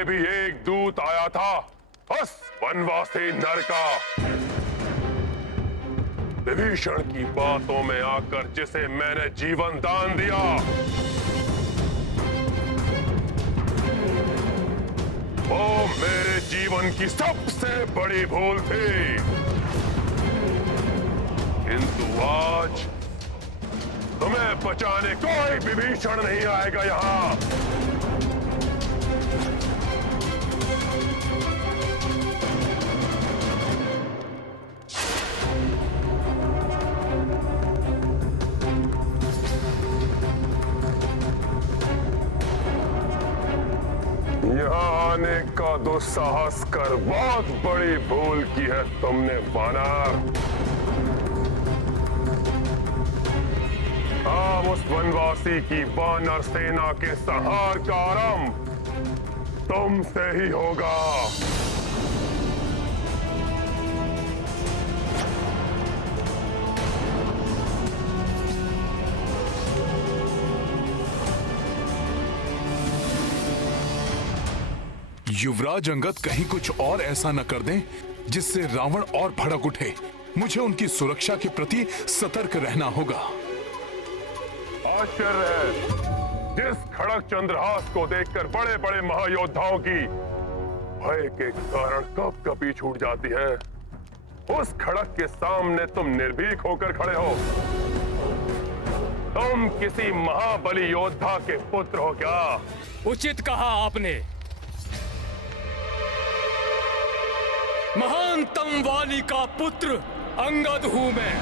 पहले भी एक दूत आया था, बस वनवासी नर का। विभीषण की बातों में आकर जिसे मैंने जीवन दान दिया, वो मेरे जीवन की सबसे बड़ी भूल थी। किंतु आज तुम्हें बचाने कोई विभीषण नहीं आएगा यहां। यहाँ आने का दुस्साहस कर बहुत बड़ी भूल की है तुमने वानर। अब उस वनवासी की वानर सेना के संहार का आरंभ तुमसे ही होगा। युवराज अंगद कहीं कुछ और ऐसा न कर दें जिससे रावण और भड़क उठे। मुझे उनकी सुरक्षा के प्रति सतर्क रहना होगा। आश्चर्य है, जिस खड़क चंद्रहास को देखकर बड़े बड़े महायोद्धाओं की भय के कारण कब कभी छूट जाती है, उस खड़क के सामने तुम निर्भीक होकर खड़े हो। तुम किसी महाबली योद्धा के पुत्र हो क्या? उचित कहा आपने। महानतम वाली का पुत्र अंगद हूं मैं,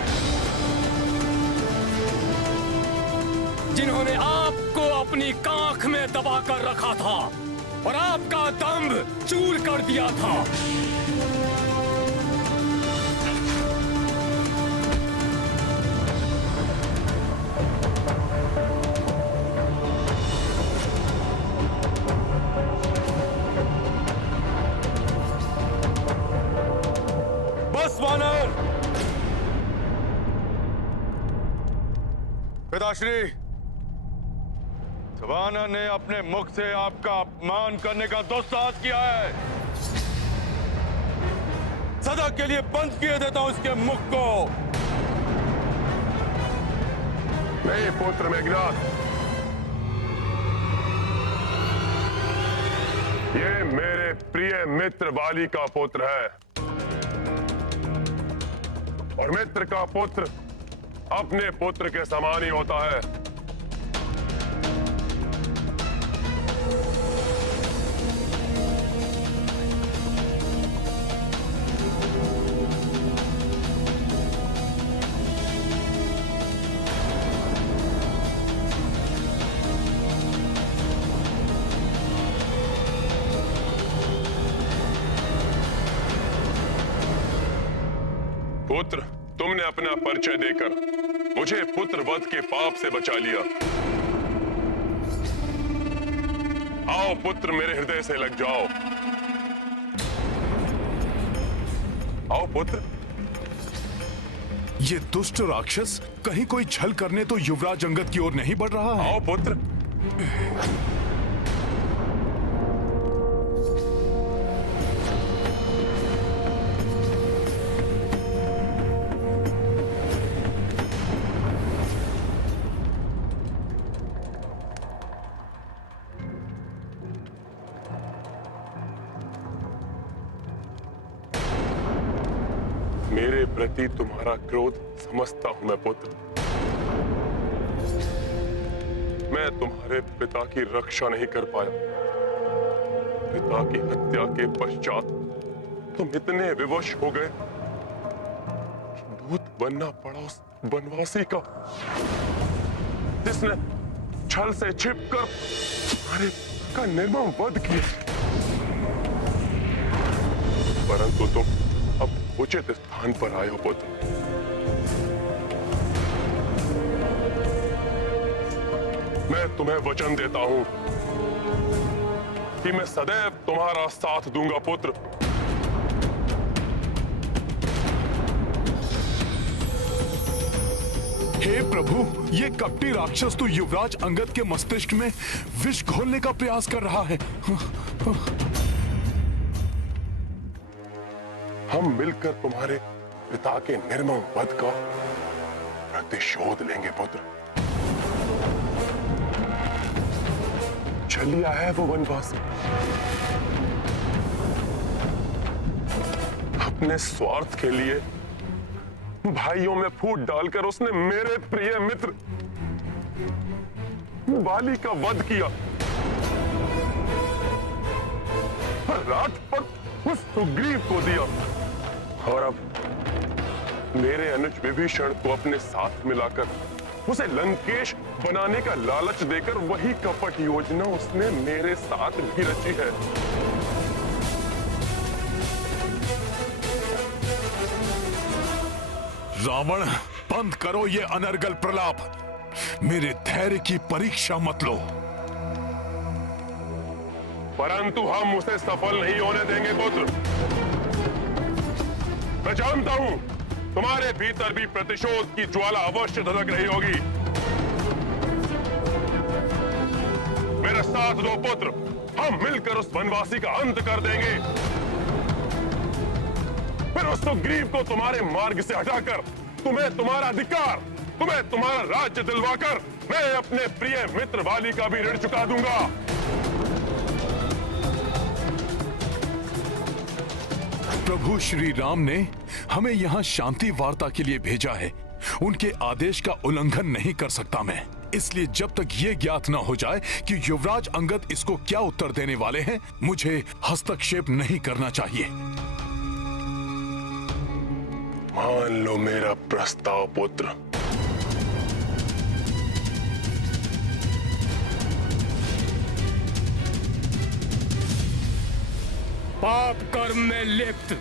जिन्होंने आपको अपनी कांख में दबाकर रखा था और आपका दंभ चूर कर दिया था। बस वानर! पिताश्री, वानर ने अपने मुख से आपका अपमान करने का दुस्साहस किया है। सदा के लिए बंद किए देता हूं इसके मुख को। नहीं पुत्र मेघनाद, ये मेरे प्रिय मित्र वाली का पुत्र है, और मित्र का पुत्र अपने पुत्र के समान ही होता है। पुत्र, तुमने अपना परिचय देकर मुझे पुत्र वध के पाप से बचा लिया। आओ पुत्र, मेरे हृदय से लग जाओ। आओ पुत्र। ये दुष्ट राक्षस कहीं कोई छल करने तो युवराज अंगद की ओर नहीं बढ़ रहा है। आओ पुत्र। मेरे प्रति तुम्हारा क्रोध समझता हूं मैं पुत्र। मैं तुम्हारे पिता की रक्षा नहीं कर पाया। पिता की हत्या के पश्चात तुम इतने विवश हो गए कि दूत बनना पड़ा उस वनवासी का, जिसने छल से छिपकर तुम्हारे का निर्मम वध किया। परंतु तुम अब उचित स्थान पर आए हो पुत्र। मैं तुम्हें वचन देता हूं कि मैं सदैव तुम्हारा साथ दूंगा पुत्र। हे प्रभु, ये कपटी राक्षस तो युवराज अंगद के मस्तिष्क में विष घोलने का प्रयास कर रहा है। हम मिलकर तुम्हारे पिता के निर्मम वध का प्रतिशोध लेंगे पुत्र। चल लिया है वो वनवास, अपने स्वार्थ के लिए भाइयों में फूट डालकर उसने मेरे प्रिय मित्र वाली का वध किया। राजपद उस सुग्रीव को दिया और अब मेरे अनुज विभीषण को अपने साथ मिलाकर उसे लंकेश बनाने का लालच देकर वही कपट योजना उसने मेरे साथ भी रची है। रावण, बंद करो ये अनर्गल प्रलाप। मेरे धैर्य की परीक्षा मत लो। परंतु हम उसे सफल नहीं होने देंगे पुत्र। मैं जानता हूं तुम्हारे भीतर भी प्रतिशोध की ज्वाला अवश्य धधक रही होगी। मेरा साथ दो पुत्र, हम मिलकर उस वनवासी का अंत कर देंगे। फिर उस सुग्रीव को तुम्हारे मार्ग से हटाकर तुम्हें तुम्हारा अधिकार, तुम्हें तुम्हारा राज्य दिलवाकर मैं अपने प्रिय मित्र वाली का भी ऋण चुका दूंगा। प्रभु श्री राम ने हमें यहाँ शांति वार्ता के लिए भेजा है। उनके आदेश का उल्लंघन नहीं कर सकता मैं। इसलिए जब तक ये ज्ञात न हो जाए कि युवराज अंगद इसको क्या उत्तर देने वाले हैं, मुझे हस्तक्षेप नहीं करना चाहिए। मान लो मेरा प्रस्ताव पुत्र। पाप कर्म में लिप्त,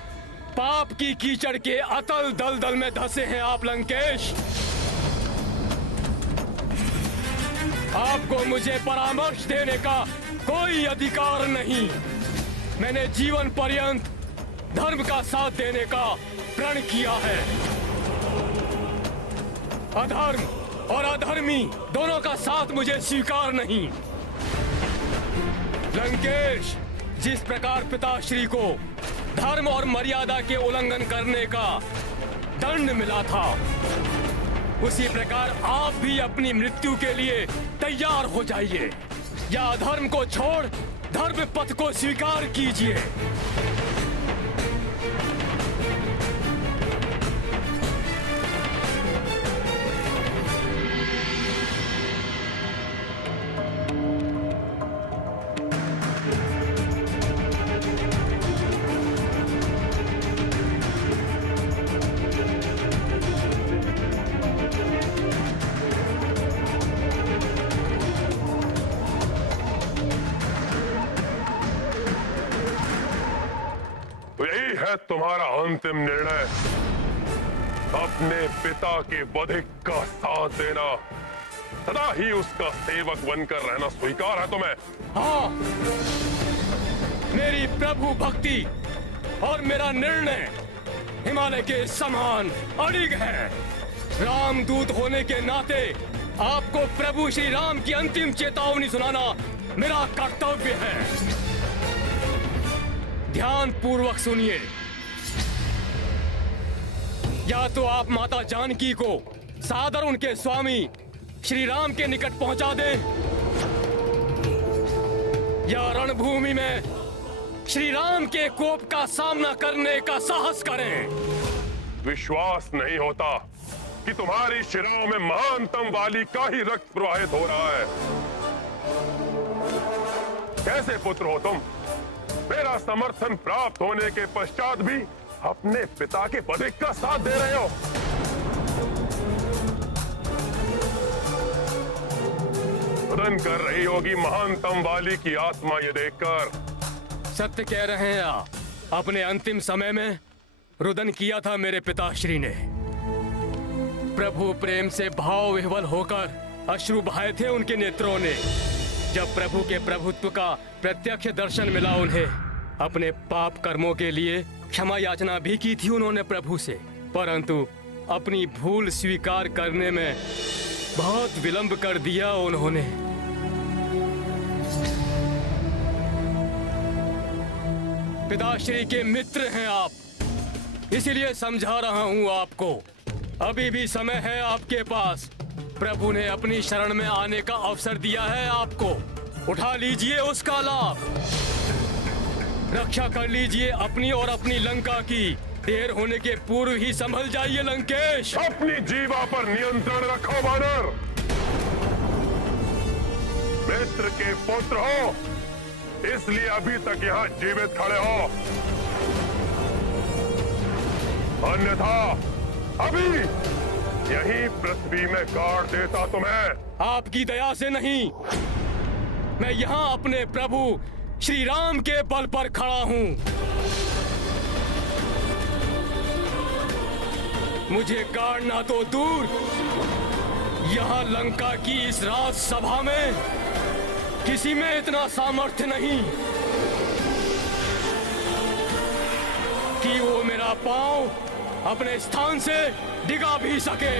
पाप की कीचड़ के अतल दलदल में धंसे हैं आप लंकेश। आपको मुझे परामर्श देने का कोई अधिकार नहीं। मैंने जीवन पर्यंत धर्म का साथ देने का प्रण किया है। अधर्म और अधर्मी दोनों का साथ मुझे स्वीकार नहीं। लंकेश, जिस प्रकार पिताश्री को धर्म और मर्यादा के उल्लंघन करने का दंड मिला था, उसी प्रकार आप भी अपनी मृत्यु के लिए तैयार हो जाइए, या अधर्म को छोड़ धर्म पथ को स्वीकार कीजिए। तो यही है तुम्हारा अंतिम निर्णय, अपने पिता के वधिक का साथ देना, सदा ही उसका सेवक बनकर रहना स्वीकार है तुम्हें? हाँ, मेरी प्रभु भक्ति और मेरा निर्णय हिमालय के समान अड़िग है। रामदूत होने के नाते आपको प्रभु श्री राम की अंतिम चेतावनी सुनाना मेरा कर्तव्य है। ध्यान पूर्वक सुनिए। या तो आप माता जानकी को सादर उनके स्वामी श्री राम के निकट पहुंचा दें, या रणभूमि में श्री राम के कोप का सामना करने का साहस करें। विश्वास नहीं होता कि तुम्हारी शिराओं में महानतम वाली का ही रक्त प्रवाहित हो रहा है। कैसे पुत्र हो तुम? मेरा समर्थन प्राप्त होने के पश्चात भी अपने पिता के वधिक का साथ दे रहे हो। रुदन कर रही होगी महानतम वाली की आत्मा ये देखकर। सत्य कह रहे हैं आप। अपने अंतिम समय में रुदन किया था मेरे पिताश्री ने। प्रभु प्रेम से भाव विह्वल होकर अश्रु बहाए थे उनके नेत्रों ने। जब प्रभु के प्रभुत्व का प्रत्यक्ष दर्शन मिला उन्हें, अपने पाप कर्मों के लिए क्षमा याचना भी की थी उन्होंने प्रभु से, परंतु अपनी भूल स्वीकार करने में बहुत विलंब कर दिया उन्होंने। पिताश्री के मित्र हैं आप, इसीलिए समझा रहा हूँ आपको। अभी भी समय है आपके पास। प्रभु ने अपनी शरण में आने का अवसर दिया है आपको। उठा लीजिए उसका लाभ। रक्षा कर लीजिए अपनी और अपनी लंका की। देर होने के पूर्व ही संभल जाइए लंकेश। अपनी जीवा पर नियंत्रण रखो वानर। मित्र के पुत्र हो, इसलिए अभी तक यहाँ जीवित खड़े हो, अन्यथा अभी यही पृथ्वी में गाड़ देता तुम्हें। आपकी दया से नहीं, मैं यहाँ अपने प्रभु श्री राम के बल पर खड़ा हूँ। मुझे गाड़ना तो दूर, यहाँ लंका की इस राज सभा में किसी में इतना सामर्थ्य नहीं कि वो मेरा पांव अपने स्थान से डिगा भी सके।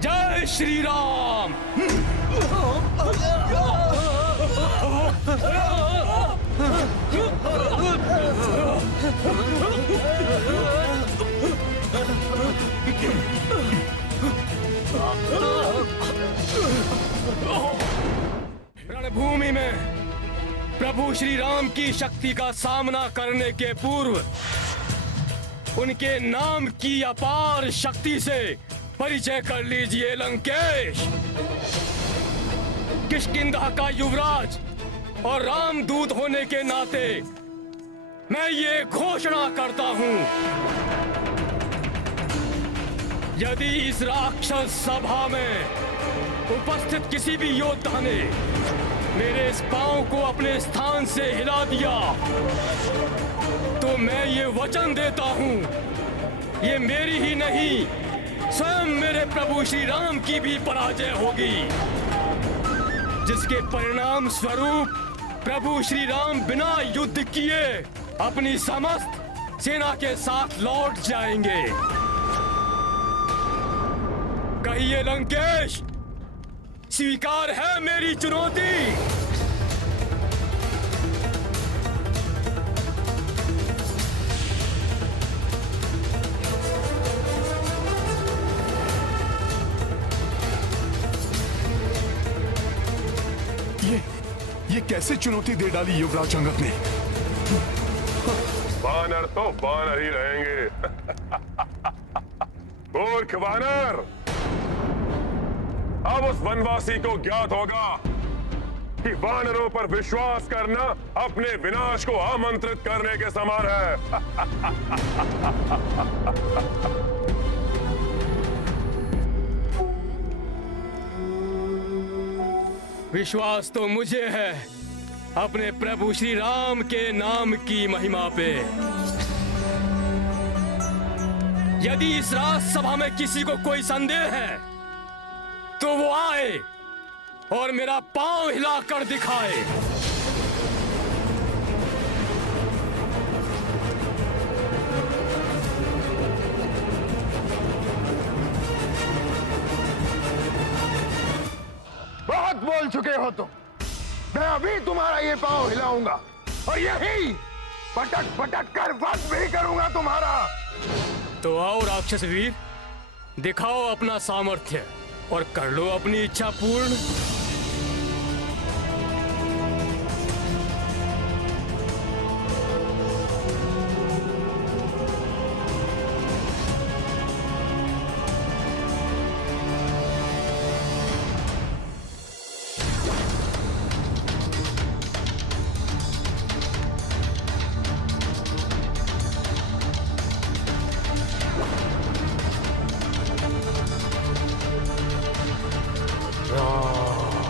जय श्री राम। रणभूमि में प्रभु श्री राम की शक्ति का सामना करने के पूर्व उनके नाम की अपार शक्ति से परिचय कर लीजिए लंकेश। किष्किंधा का युवराज और रामदूत होने के नाते मैं ये घोषणा करता हूं, यदि इस राक्षस सभा में उपस्थित किसी भी योद्धा ने मेरे इस पांव को अपने स्थान से हिला दिया तो मैं ये वचन देता हूं, ये मेरी ही नहीं स्वयं मेरे प्रभु श्री राम की भी पराजय होगी, जिसके परिणाम स्वरूप प्रभु श्री राम बिना युद्ध किए अपनी समस्त सेना के साथ लौट जाएंगे। कहिए लंकेश, स्वीकार है मेरी चुनौती? ये कैसे चुनौती दे डाली युवराज अंगद ने? वानर तो वानर ही रहेंगे। मूर्ख वानर, अब उस वनवासी को ज्ञात होगा कि वानरों पर विश्वास करना अपने विनाश को आमंत्रित करने के समान है। विश्वास तो मुझे है अपने प्रभु श्री राम के नाम की महिमा पे। यदि इस राजसभा में किसी को कोई संदेह है तो वो आए और मेरा पांव हिलाकर दिखाए। बहुत बोल चुके हो तुम। मैं अभी तुम्हारा ये पांव हिलाऊंगा और यही पटक पटक कर वध भी करूंगा तुम्हारा। तो आओ राक्षस वीर, दिखाओ अपना सामर्थ्य और कर लो अपनी इच्छा पूर्ण। राम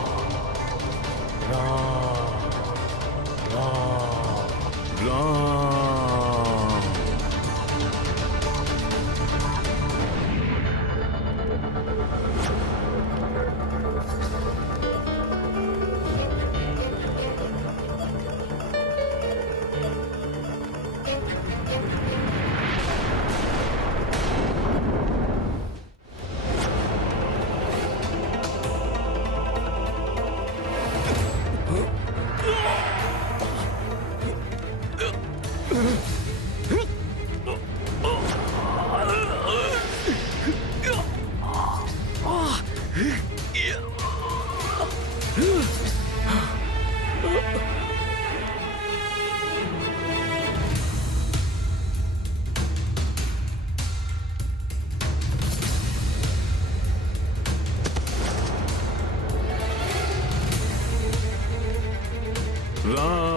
राम।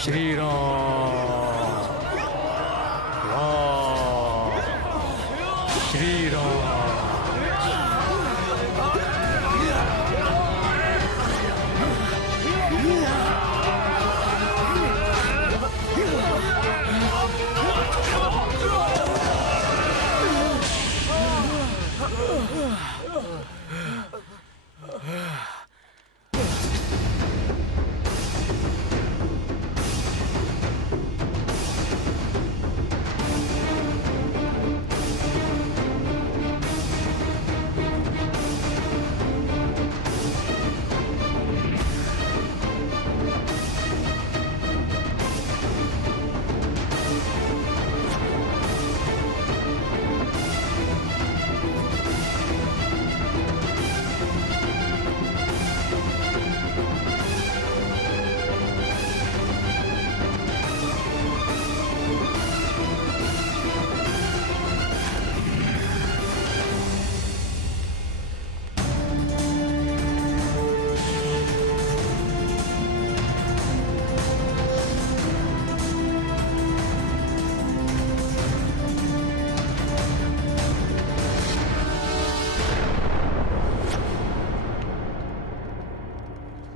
श्री राम, राम, श्री राम।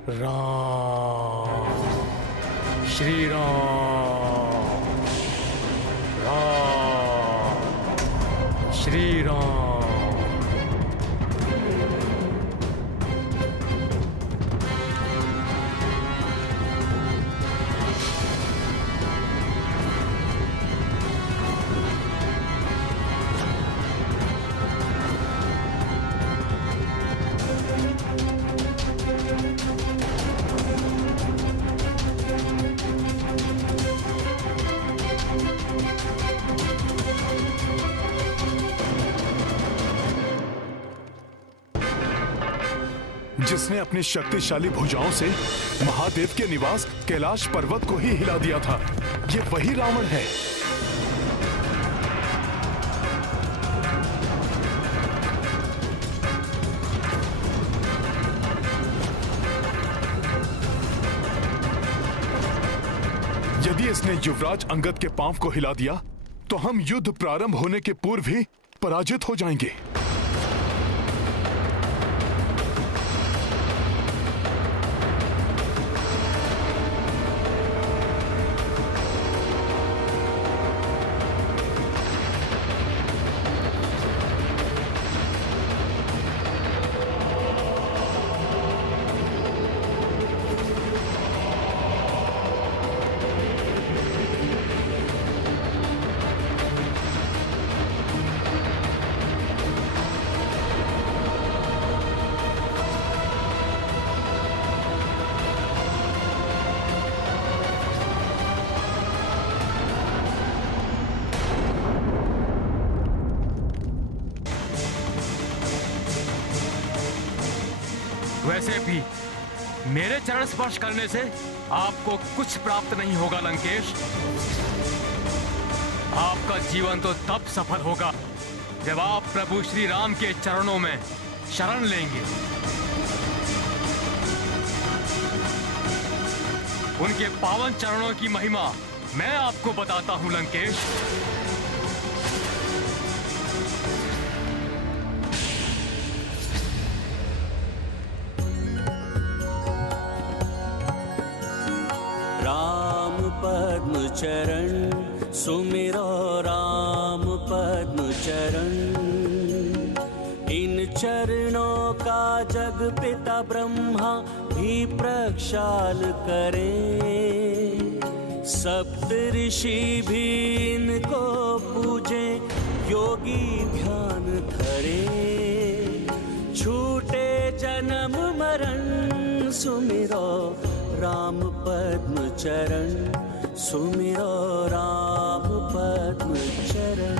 राम, श्री राम, राम, श्री राम। जिसने अपनी शक्तिशाली भुजाओं से महादेव के निवास कैलाश पर्वत को ही हिला दिया था, ये वही रावण है। यदि इसने युवराज अंगद के पांव को हिला दिया तो हम युद्ध प्रारंभ होने के पूर्व ही पराजित हो जाएंगे। वैसे भी मेरे चरण स्पर्श करने से आपको कुछ प्राप्त नहीं होगा लंकेश। आपका जीवन तो तब सफल होगा जब आप प्रभु श्री राम के चरणों में शरण लेंगे। उनके पावन चरणों की महिमा मैं आपको बताता हूं लंकेश। पद्म चरण सुमिरो राम पद्म चरण। इन चरणों का जग पिता ब्रह्मा भी प्रक्षाल करें, सप्त ऋषि भी इनको पूजे, योगी ध्यान धरे। छूटे जन्म मरण सुमिरो राम पद्म चरण, सुमिरो राम पद्म चरण।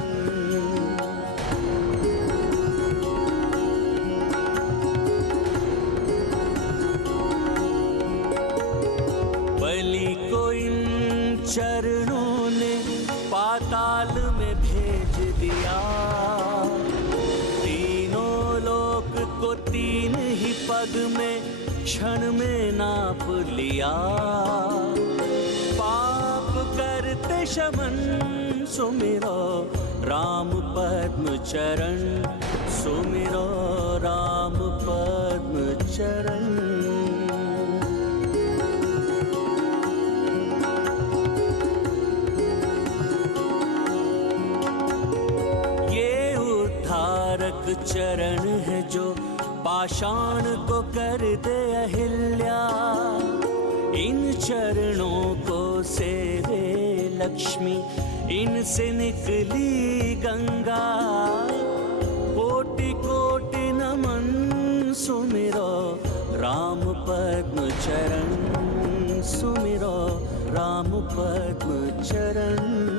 बलि को इन चरणों ने पाताल में भेज दिया, तीनों लोक को तीन ही पग में क्षण में नाप लिया। पाप करते शमन सुमिरो राम पद्म चरण, सुमिरो राम पद्म चरण। चरण है जो पाषाण को कर दे अहिल्या, इन चरणों को सेवे लक्ष्मी, इनसे निकली गंगा। कोटि कोटि नमन सुमिरो राम पद्म चरण, सुमिरो राम पद्म चरण।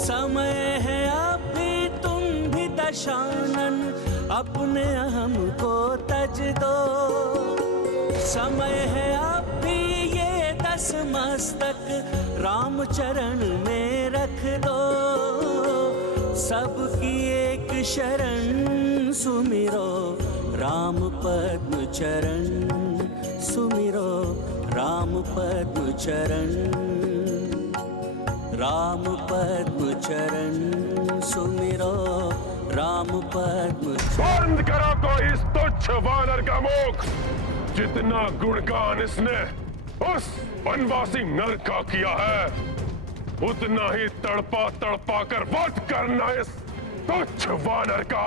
समय है अभी तुम भी दशानन, अपने अहम को तज दो। समय है अभी ये 10 मस्तक राम चरण में रख दो। सबकी एक शरण सुमिरो राम पद्म चरण, सुमिरो राम पद्म चरण। राम पद्म चरण सुमिरो राम पद्म। बंद करो को इस तुच्छ वानर का मुख। जितना गुणगान इसने उस वनवासी नर का किया है, उतना ही तड़पा तड़पा कर वध करना इस तुच्छ वानर का।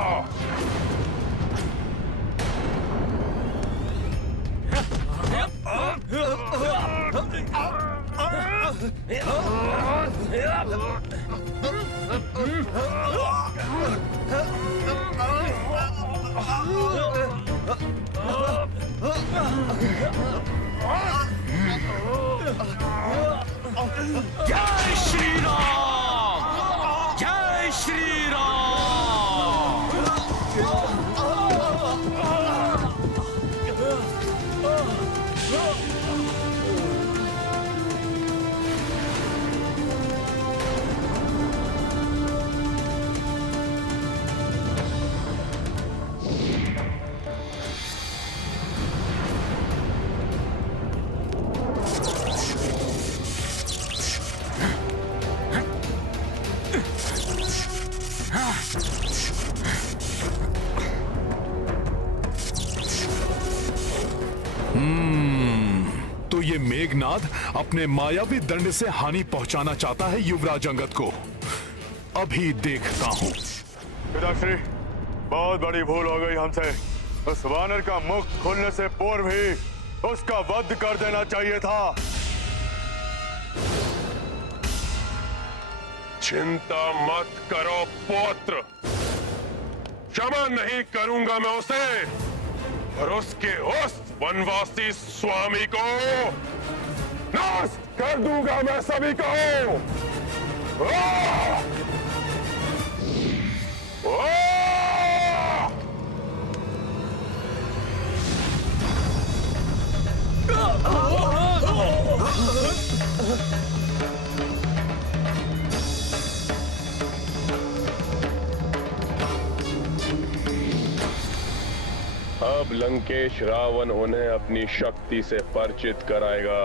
जय श्री राम, जय श्री राम। तो ये मेघनाद अपने मायावी दंड से हानि पहुंचाना चाहता है युवराज अंगद को। अभी देखता हूं। पिताश्री, बहुत बड़ी भूल हो गई हमसे। उस वानर का मुख खुलने से पूर्व ही उसका वध कर देना चाहिए था। चिंता मत करो पौत्र, क्षमा नहीं करूंगा मैं उसे, और उसके उस वनवासी स्वामी को नाश कर दूंगा मैं सभी को। अब लंकेश रावण उन्हें अपनी शक्ति से परिचित कराएगा।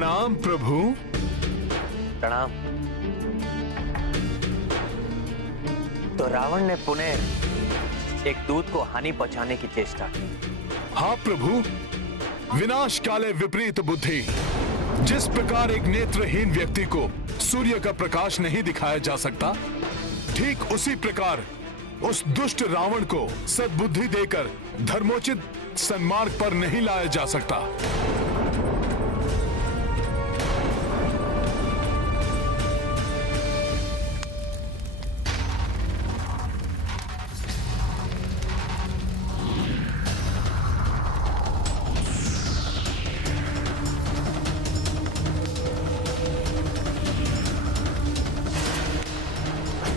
प्रणाम प्रभु। प्रणाम। तो रावण ने पुनः एक दूत को हानि पहुंचाने की चेष्टा की। हाँ प्रभु, विनाश काले विपरीत बुद्धि। जिस प्रकार एक नेत्रहीन व्यक्ति को सूर्य का प्रकाश नहीं दिखाया जा सकता, ठीक उसी प्रकार उस दुष्ट रावण को सद्बुद्धि देकर धर्मोचित सन्मार्ग पर नहीं लाया जा सकता।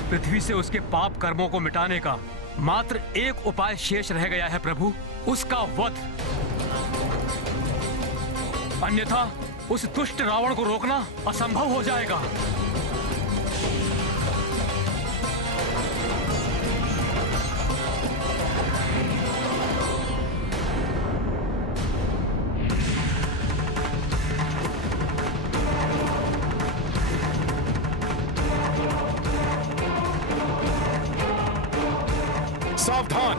पृथ्वी से उसके पाप कर्मों को मिटाने का मात्र एक उपाय शेष रह गया है प्रभु, उसका वध। अन्यथा उस दुष्ट रावण को रोकना असंभव हो जाएगा। सावधान!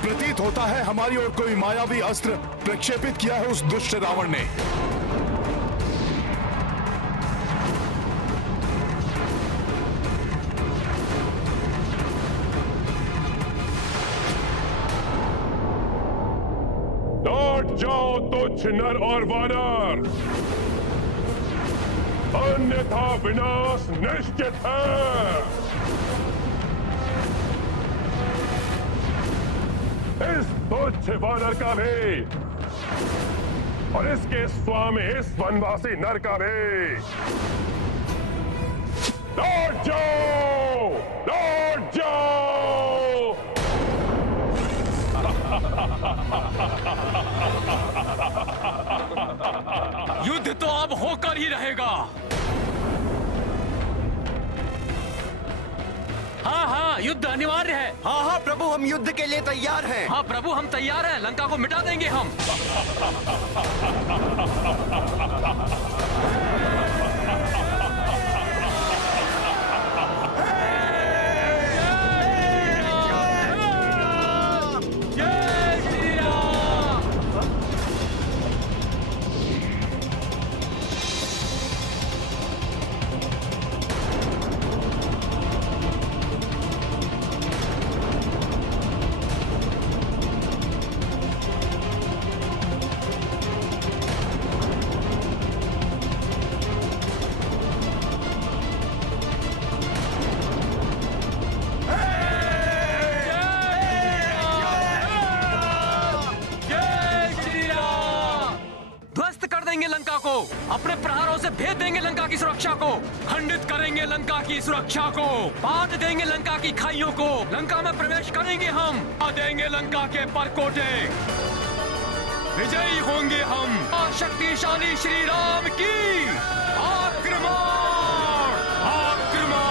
प्रतीत होता है हमारी ओर कोई मायावी अस्त्र प्रक्षेपित किया है उस दुष्ट रावण ने। लौट जाओ तुच्छ नर और वानर, अन्यथा विनाश निश्चित है। इस तुच्छ वानर का भी और इसके स्वामी इस वनवासी नर का भी लौट जाओ, लौट जाओ। युद्ध तो अब होकर ही रहेगा। हाँ हाँ, युद्ध अनिवार्य है। हाँ हाँ प्रभु, हम युद्ध के लिए तैयार हैं। हाँ प्रभु, हम तैयार हैं, लंका को मिटा देंगे हम। अपने प्रहारों से भेद देंगे लंका की सुरक्षा को, खंडित करेंगे लंका की सुरक्षा को, पाट देंगे लंका की खाइयों को, लंका में प्रवेश करेंगे हम, आ देंगे लंका के परकोटे, विजयी होंगे हम। शक्तिशाली श्री राम की आक्रमण, आक्रमण।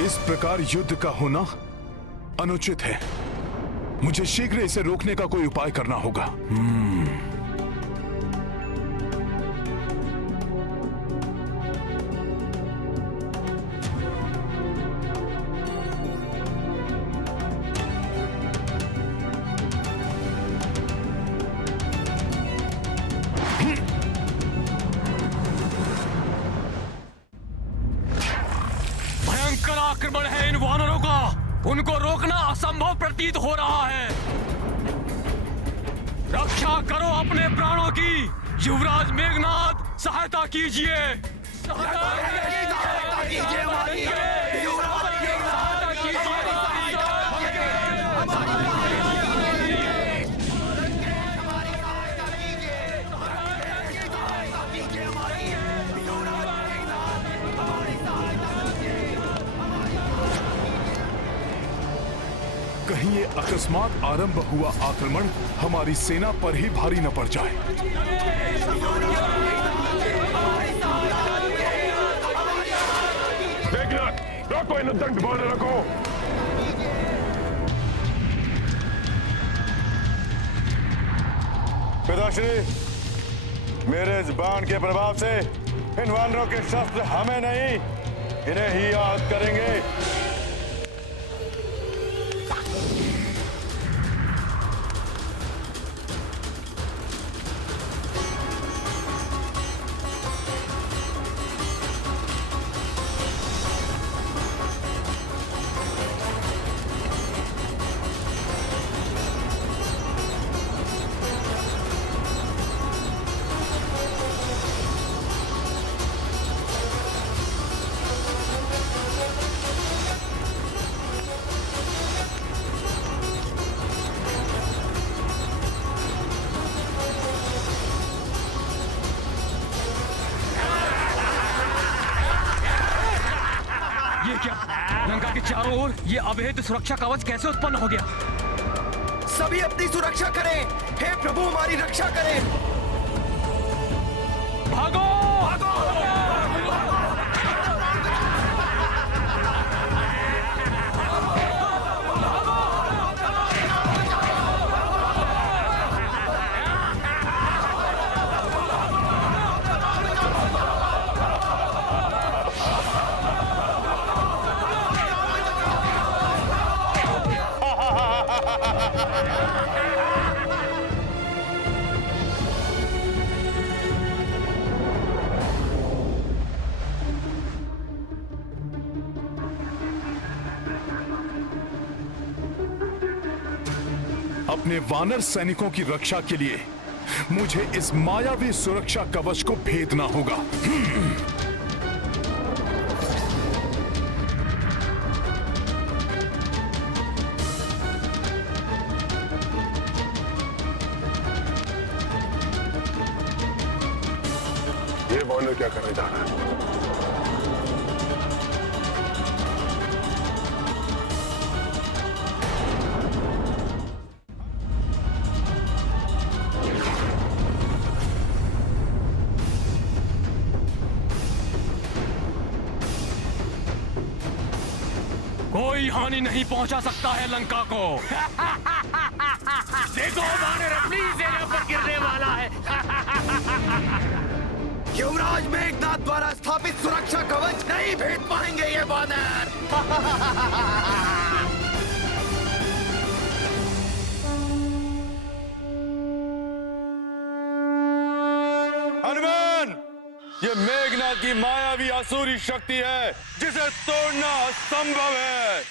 इस प्रकार युद्ध का होना अनुचित है। मुझे शीघ्र इसे रोकने का कोई उपाय करना होगा। आक्रमण है इन वानरों का, उनको रोकना असंभव प्रतीत हो रहा है। रक्षा करो अपने प्राणों की, युवराज मेघनाद सहायता कीजिए। सहायता कीजिए हमारी, युवराज मेघनाद कीजिए। कहीं ये अकस्मात आरंभ हुआ आक्रमण हमारी सेना पर ही भारी न पड़ जाए। मेघनाथ, रखो इन दंड बाण रखो। पिताश्री, मेरे इस बाण के प्रभाव से इन वानरों के शस्त्र हमें नहीं, इन्हें ही आहत करेंगे। ये क्या? लंका के चारों ओर ये अभेद सुरक्षा कवच कैसे उत्पन्न हो गया? सभी अपनी सुरक्षा करें। हे प्रभु, हमारी रक्षा करें। भागो! अपने वानर सैनिकों की रक्षा के लिए मुझे इस मायावी सुरक्षा कवच को भेदना होगा। ये वानर क्या करने जा रहा है? कोई हानि नहीं पहुंचा सकता है लंका को। देखो, वानर अपनी सेना पर गिरने वाला है। युवराज मेघनाथ द्वारा स्थापित सुरक्षा कवच नहीं भेद पाएंगे ये वानर। हनुमान, ये मेघनाथ की मायावी आसुरी शक्ति है जिसे तोड़ना असंभव है।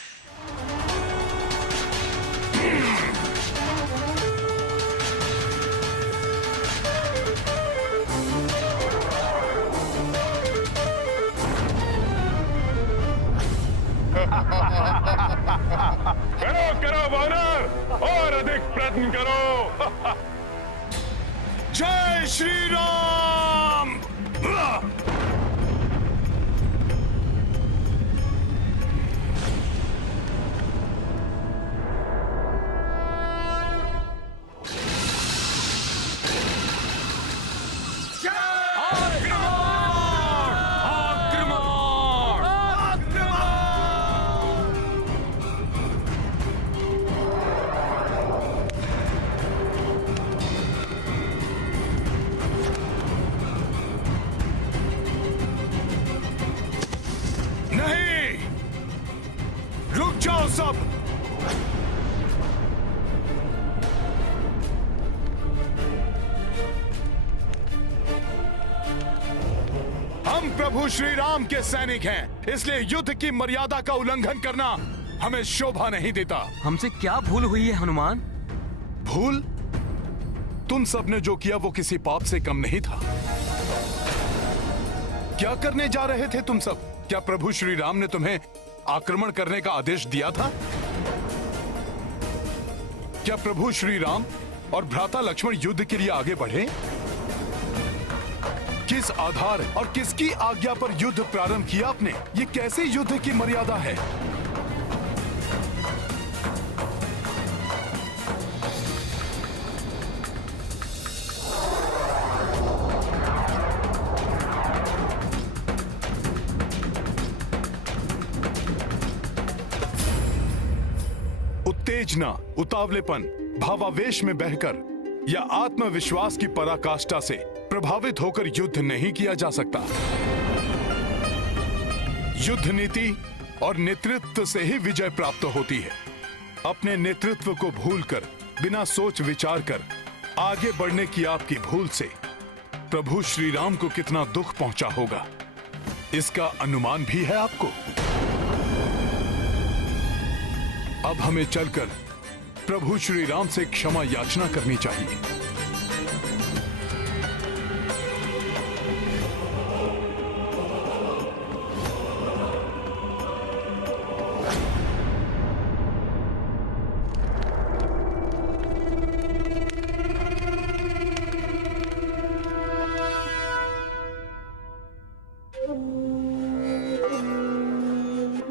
करो करो वानर, और अधिक प्रयत्न करो। जय श्री राम। जाओ सब। हम प्रभु श्री राम के सैनिक हैं, इसलिए युद्ध की मर्यादा का उल्लंघन करना हमें शोभा नहीं देता। हमसे क्या भूल हुई है हनुमान? भूल? तुम सबने जो किया वो किसी पाप से कम नहीं था। क्या करने जा रहे थे तुम सब? क्या प्रभु श्री राम ने तुम्हें आक्रमण करने का आदेश दिया था? क्या प्रभु श्री राम और भ्राता लक्ष्मण युद्ध के लिए आगे बढ़े? किस आधार और किसकी आज्ञा पर युद्ध प्रारंभ किया आपने? ये कैसे युद्ध की मर्यादा है? उत्तेजना, उतावलेपन, भावावेश में बहकर या आत्मविश्वास की पराकाष्ठा से प्रभावित होकर युद्ध नहीं किया जा सकता। युद्ध नीति और नेतृत्व से ही विजय प्राप्त होती है। अपने नेतृत्व को भूलकर, बिना सोच विचार कर आगे बढ़ने की आपकी भूल से प्रभु श्री राम को कितना दुख पहुंचा होगा, इसका अनुमान भी है आपको। अब हमें चलकर प्रभु श्री राम से क्षमा याचना करनी चाहिए।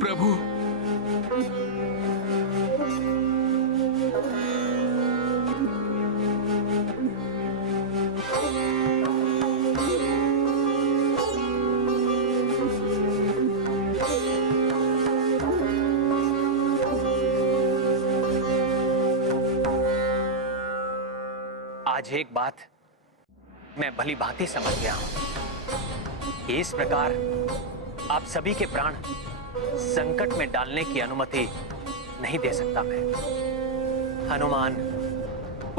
प्रभु, आज एक बात मैं भली भांति समझ गया हूं कि इस प्रकार आप सभी के प्राण संकट में डालने की अनुमति नहीं दे सकता मैं। हनुमान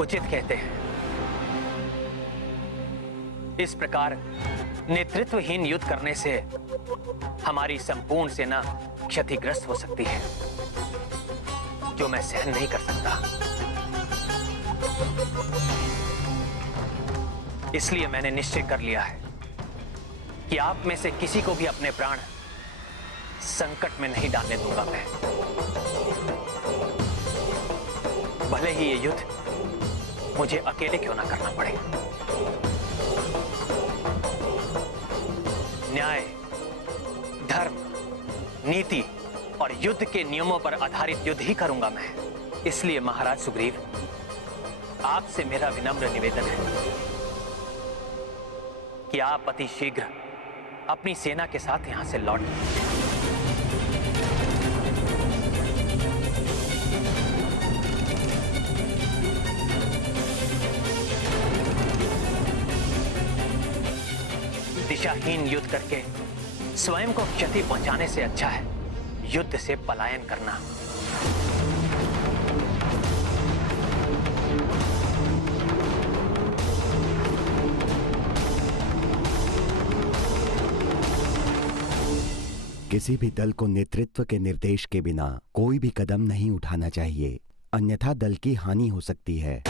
उचित कहते हैं। इस प्रकार नेतृत्वहीन युद्ध करने से हमारी संपूर्ण सेना क्षतिग्रस्त हो सकती है, जो मैं सहन नहीं कर सकता। इसलिए मैंने निश्चय कर लिया है कि आप में से किसी को भी अपने प्राण संकट में नहीं डालने दूंगा मैं। भले ही ये युद्ध मुझे अकेले क्यों ना करना पड़े। न्याय, धर्म, नीति और युद्ध के नियमों पर आधारित युद्ध ही करूंगा मैं। इसलिए महाराज सुग्रीव, आपसे मेरा विनम्र निवेदन है कि आप अति शीघ्र अपनी सेना के साथ यहां से लौट जाएं। दिशाहीन युद्ध करके स्वयं को क्षति पहुंचाने से अच्छा है युद्ध से पलायन करना। किसी भी दल को नेतृत्व के निर्देश के बिना कोई भी कदम नहीं उठाना चाहिए, अन्यथा दल की हानि हो सकती है।